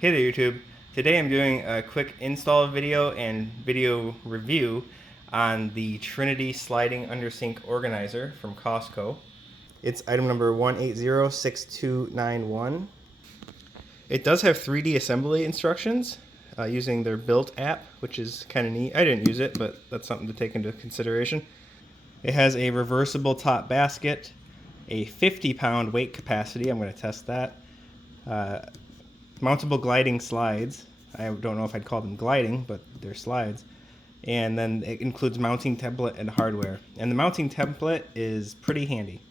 Hey there YouTube. Today I'm doing a quick install video and video review on the Trinity sliding undersink organizer from Costco. It's item number 1806291. It does have 3D assembly instructions using their built app, which is kind of neat. I didn't use it, but that's something to take into consideration. It has a reversible top basket, a 50-pound weight capacity. I'm going to test that. Mountable gliding slides. I don't know if I'd call them gliding, but they're slides. And then it includes mounting template and hardware. And the mounting template is pretty handy.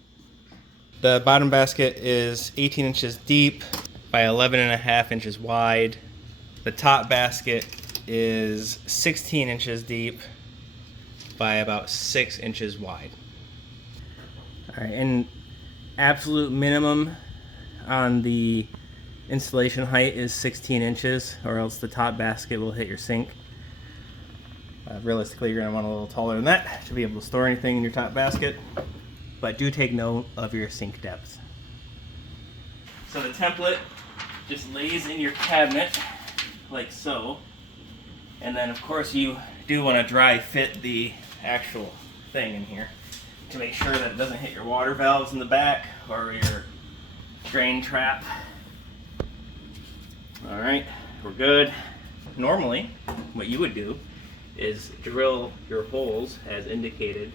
The bottom basket is 18 inches deep by 11.5 inches wide. The top basket is 16 inches deep by about 6 inches wide. All right, and absolute minimum on the installation height is 16 inches, or else the top basket will hit your sink. Realistically, you're going to want a little taller than that to be able to store anything in your top basket, but do take note of your sink depth. So the template just lays in your cabinet like so, and then of course you do want to dry fit the actual thing in here to make sure that it doesn't hit your water valves in the back or your drain trap. Alright, we're good. Normally, what you would do is drill your holes as indicated.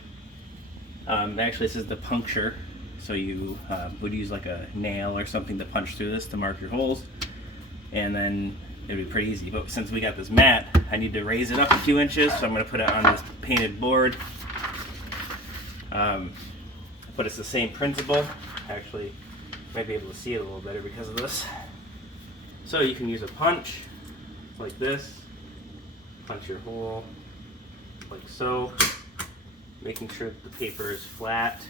Actually, this is the puncture, so you would use like a nail or something to punch through this to mark your holes, and then it would be pretty easy. But since we got this mat, I need to raise it up a few inches, so I'm going to put it on this painted board. But it's the same principle. Actually, you might be able to see it a little better because of this. So you can use a punch like this, punch your hole like so, making sure that the paper is flat.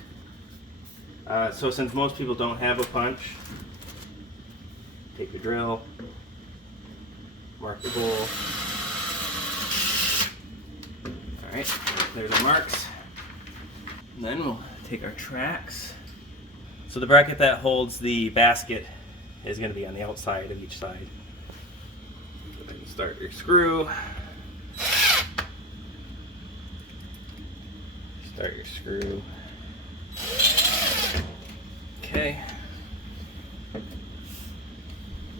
So since most people don't have a punch, take your drill, mark the hole. Alright, there's the marks. And then we'll take our tracks. So the bracket that holds the basket is going to be on the outside of each side. Go ahead and start your screw. Start your screw. Okay.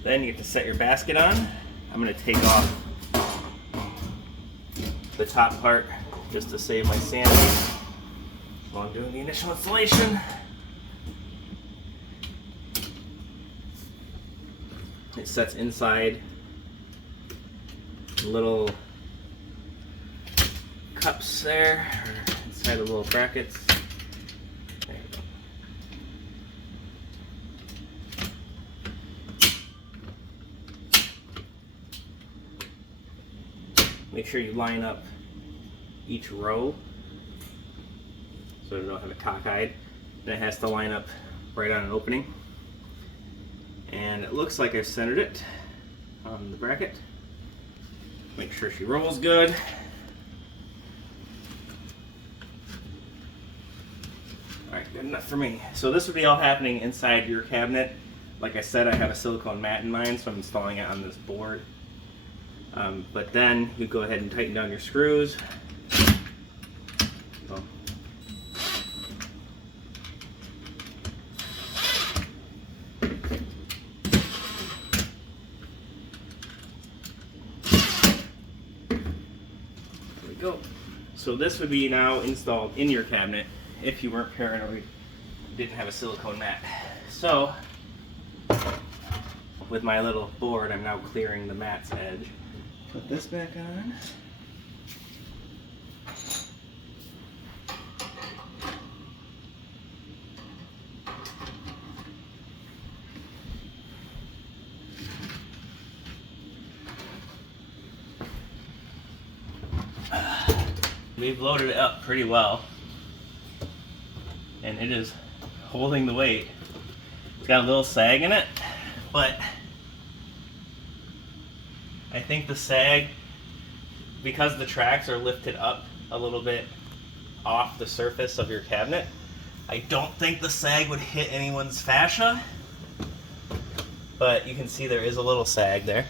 Then you get to set your basket on. I'm going to take off the top part just to save my sanity while I'm doing the initial installation. It sets inside little cups there, or inside the little brackets. There we go. Make sure you line up each row so you don't have it cockeyed. And it has to line up right on an opening. And it looks like I've centered it on the bracket. Make sure she rolls good. Alright, good enough for me. So this would be all happening inside your cabinet. Like I said, I have a silicone mat in mind, so I'm installing it on this board. But then you go ahead and tighten down your screws. Oh. Go. So this would be now installed in your cabinet if you weren't paranoid, didn't have a silicone mat. So with my little board, I'm now clearing the mat's edge. Put this back on. We've loaded it up pretty well, and it is holding the weight. It's got a little sag in it, but I think the sag, because the tracks are lifted up a little bit off the surface of your cabinet, I don't think the sag would hit anyone's fascia. but you can see there is a little sag there.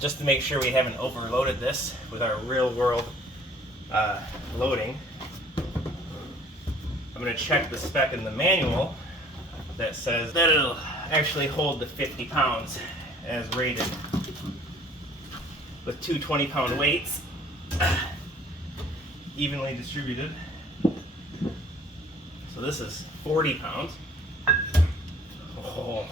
Just to make sure we haven't overloaded this with our real world loading, I'm going to check the spec in the manual that says that it'll actually hold the 50 pounds as rated with two 20-pound weights evenly distributed. So this is 40 pounds. Oh.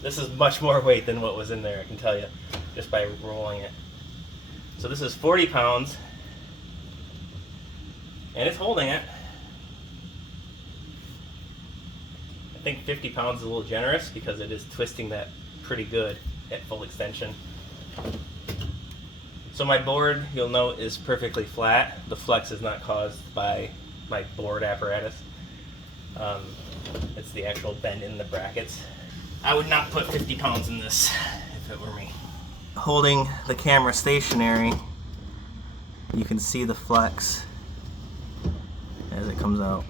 This is much more weight than what was in there, I can tell you, just by rolling it. So this is 40 pounds, and it's holding it. I think 50 pounds is a little generous because it is twisting that pretty good at full extension. So my board, you'll note, is perfectly flat. The flex is not caused by my board apparatus. It's the actual bend in the brackets. I would not put 50 pounds in this if it were me. Holding the camera stationary, you can see the flex as it comes out.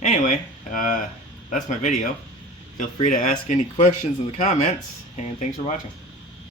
Anyway, that's my video. Feel free to ask any questions in the comments, and thanks for watching.